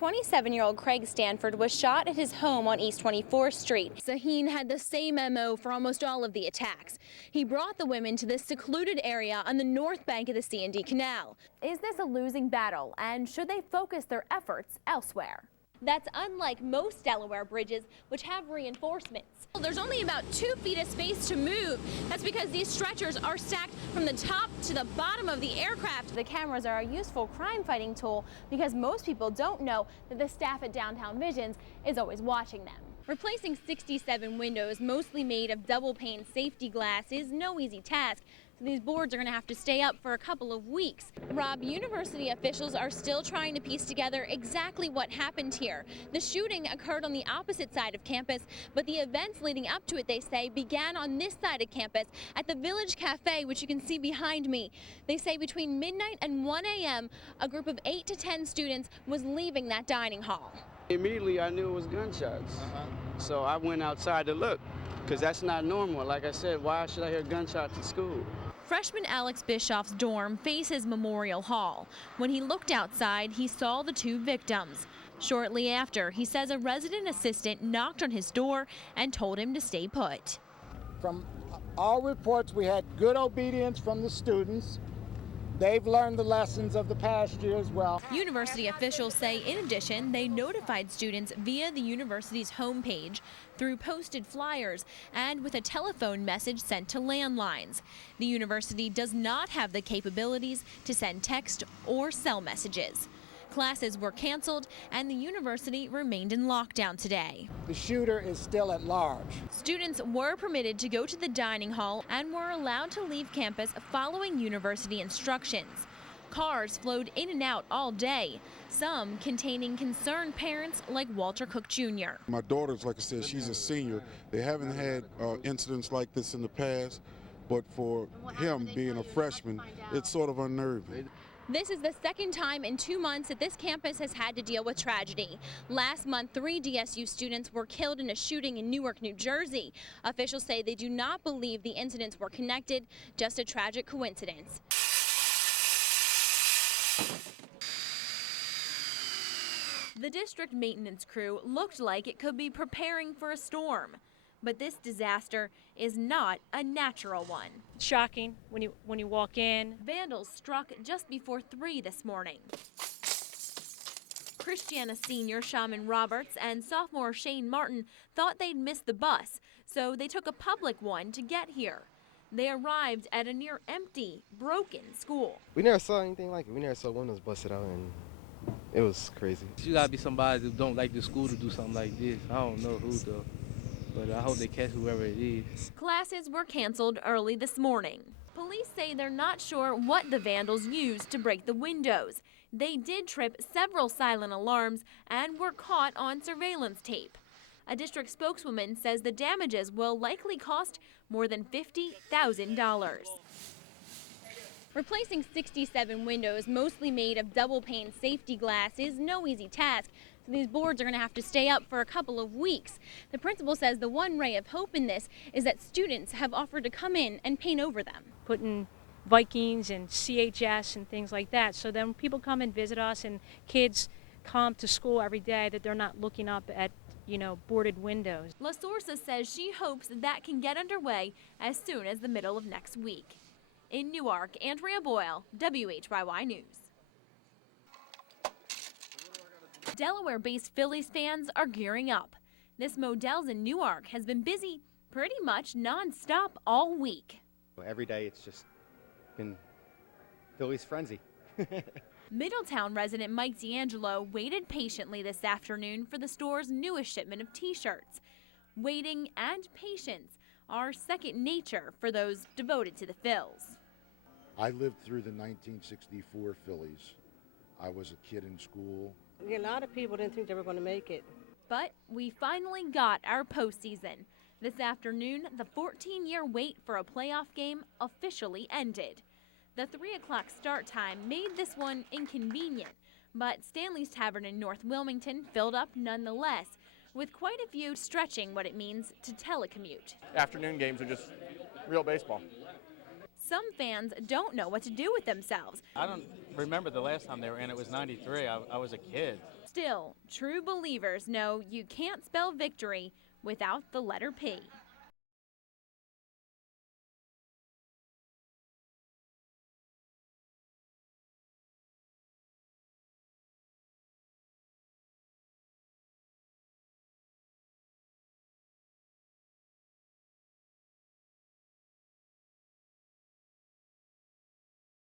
27-year-old Craig Stanford was shot at his home on East 24th Street. Sahin had the same MO for almost all of the attacks. He brought the women to this secluded area on the north bank of the C&D Canal. Is this a losing battle, and should they focus their efforts elsewhere? That's unlike most Delaware bridges, which have reinforcements. There's only about 2 feet of space to move. That's because these stretchers are stacked from the top to the bottom of the aircraft. The cameras are a useful crime-fighting tool because most people don't know that the staff at Downtown Visions is always watching them. Replacing 67 windows, mostly made of double-pane safety glass, is no easy task. So these boards are going to have to stay up for a couple of weeks. Rob, university officials are still trying to piece together exactly what happened here. The shooting occurred on the opposite side of campus, but the events leading up to it, they say, began on this side of campus at the Village Cafe, which you can see behind me. They say between midnight and 1 a.m., a group of 8 to 10 students was leaving that dining hall. Immediately, I knew it was gunshots. So I went outside to look, because that's not normal. Like I said, why should I hear gunshots at school? Freshman Alex Bischoff's dorm faces Memorial Hall. When he looked outside, he saw the 2 victims. Shortly after, he says a resident assistant knocked on his door and told him to stay put. From all reports, we had good obedience from the students. They've learned the lessons of the past year as well. University officials say, in addition, they notified students via the university's homepage, through posted flyers, and with a telephone message sent to landlines. The university does not have the capabilities to send text or cell messages. Classes were canceled, and the university remained in lockdown today. The shooter is still at large. Students were permitted to go to the dining hall and were allowed to leave campus following university instructions. Cars flowed in and out all day, some containing concerned parents like Walter Cook Jr. My daughter's, like I said, she's a senior. They haven't had incidents like this in the past, but for him being a freshman, it's sort of unnerving. This is the second time in 2 months that this campus has had to deal with tragedy. Last month, 3 DSU students were killed in a shooting in Newark, New Jersey. Officials say they do not believe the incidents were connected, just a tragic coincidence. The district maintenance crew looked like it could be preparing for a storm. But this disaster is not a natural one. It's shocking when you walk in. Vandals struck just before 3 this morning. Christiana senior Shaman Roberts and sophomore Shane Martin thought they'd missed the bus, so they took a public one to get here. They arrived at a near empty, broken school. We never saw anything like it. We never saw windows busted out, and it was crazy. You gotta be somebody who don't like the school to do something like this. I don't know who though, but I hope they catch whoever it is. Classes were canceled early this morning. Police say they're not sure what the vandals used to break the windows. They did trip several silent alarms and were caught on surveillance tape. A district spokeswoman says the damages will likely cost more than $50,000. Replacing 67 windows, mostly made of double-pane safety glass, is no easy task. So these boards are going to have to stay up for a couple of weeks. The principal says the one ray of hope in this is that students have offered to come in and paint over them. Putting Vikings and CHS and things like that. So then people come and visit us and kids come to school every day that they're not looking up at, boarded windows. La Sorsa says she hopes that can get underway as soon as the middle of next week. In Newark, Andrea Boyle, WHYY News. Delaware-based Phillies fans are gearing up. This Modell's in Newark has been busy pretty much non-stop all week. Every day it's just been Phillies frenzy. Middletown resident Mike D'Angelo waited patiently this afternoon for the store's newest shipment of T-shirts. Waiting and patience are second nature for those devoted to the Phils. I lived through the 1964 Phillies. I was a kid in school. A lot of people didn't think they were going to make it. But we finally got our postseason. This afternoon, the 14-year wait for a playoff game officially ended. The 3 o'clock start time made this one inconvenient, but Stanley's Tavern in North Wilmington filled up nonetheless, with quite a few stretching what it means to telecommute. Afternoon games are just real baseball. some fans don't know what to do with themselves. I don't remember the last time they were in. It was '93. I was a kid. Still, true believers know you can't spell victory without the letter P.